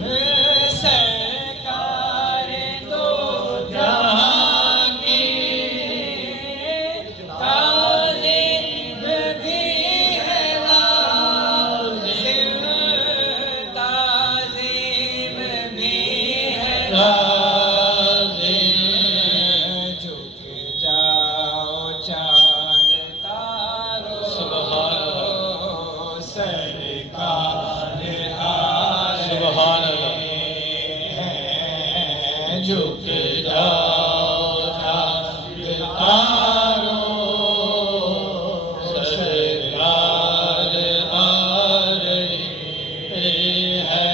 ہے جھک جاؤ تارو سرکار آ رہی ہے،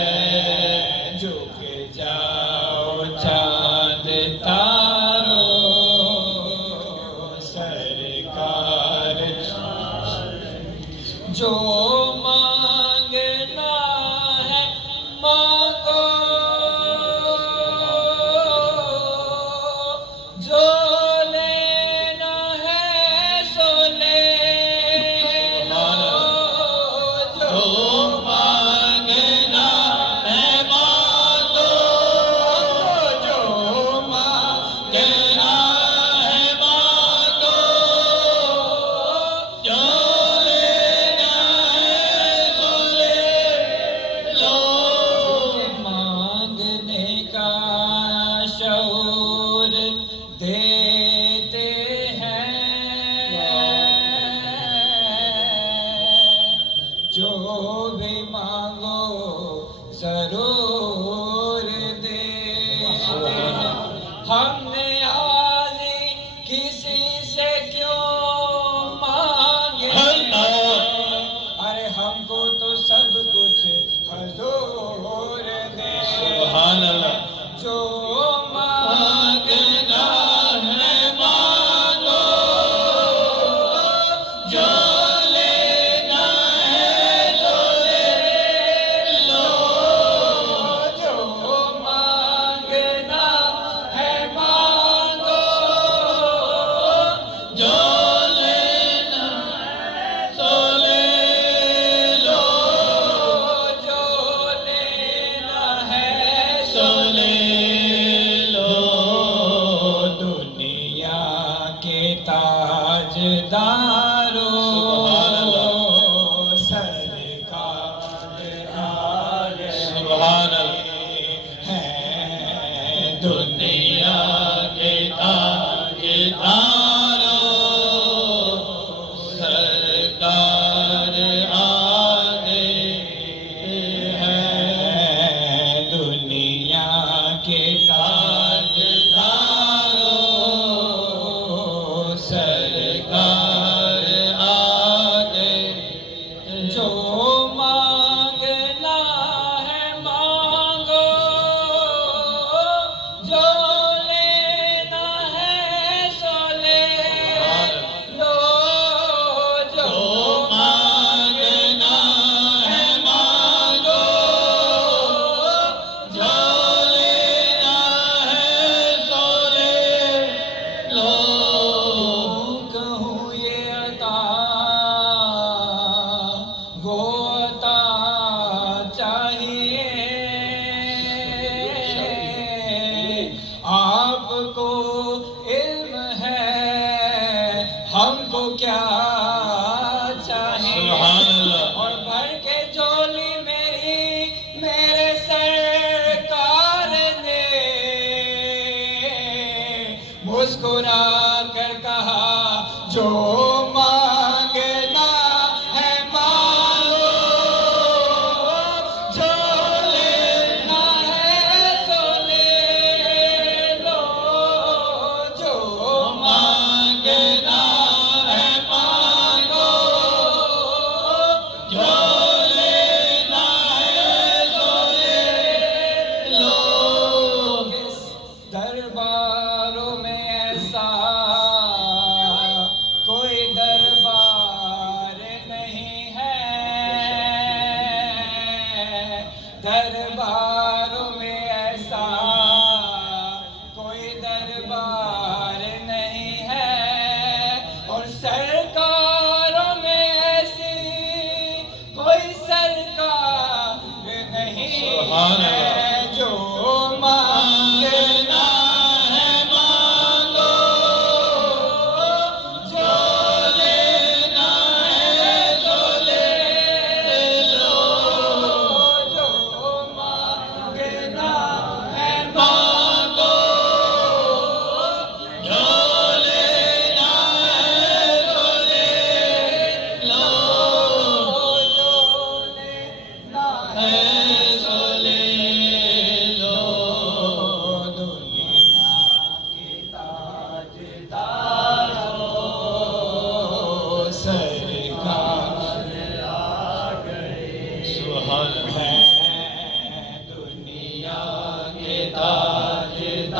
جھک جاؤ چاند تارو سرکار جو مانگنا ہے مانگو، جو لینا ہے سو لے لو، جو مانگنا ہے مانگو، جو مانگنا ہے مانگو، جو لینا ہے سو لے لو۔ مانگنے کا شعور دیتے ہیں جو بھی مانگو ضرور دیتے ہیں۔ ہم نے آزی کسی سے کیوں مانگے، ارے ہم کو تو سب کچھ حضور دے۔ سبحان اللہ۔ جو مانگنا ہے مانگو، جو لینا ہے سو لے لو، جو مانگنا ہے مانگو، جو لینا ہے سو لے لو، جو لینا ہے سو لے لو۔ دنیا کے تاجدارو سرکار آگے ہیں، دنیا کے تاجدارو سرکار آگے ہیں، دنیا کے تاجدارو سرکار آگے، جو مانگنا ہے مانگو، جو لینا ہے سو لے لو، جو مانگنا ہے مانگو، جو لینا ہے سو لے لو۔ کہوں یہ عطا وہ عطا چاہیے، آپ کو علم ہے ہم کو کیا چاہیے، اور بھر کے جھولی میری میرے سرکار نے مسکرا کر کہا جو مانگنا ہے مانگو، جو لینا ہے سو لے لو، جو مانگنا ہے مانگو، جو لینا ہے سو لے لو۔ کس درباروں میں ایسا کوئی دربار نہیں ہے، درباروں میں ایسا کوئی دربار نہیں ہے، اور سرکاروں میں ایسی کوئی سرکار نہیں ہے، جو مانگنا ہے مانگو، جو لینا ہے سو لے لو، جو مانگنا ہے مانگو، جو لینا ہے سو لے لو، جو لینا ہے سو لے لو۔ کے تاجدارو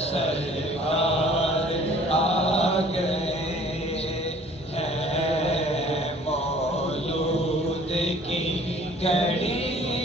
سرکار آ گئے ہیں، مولود کی گھڑی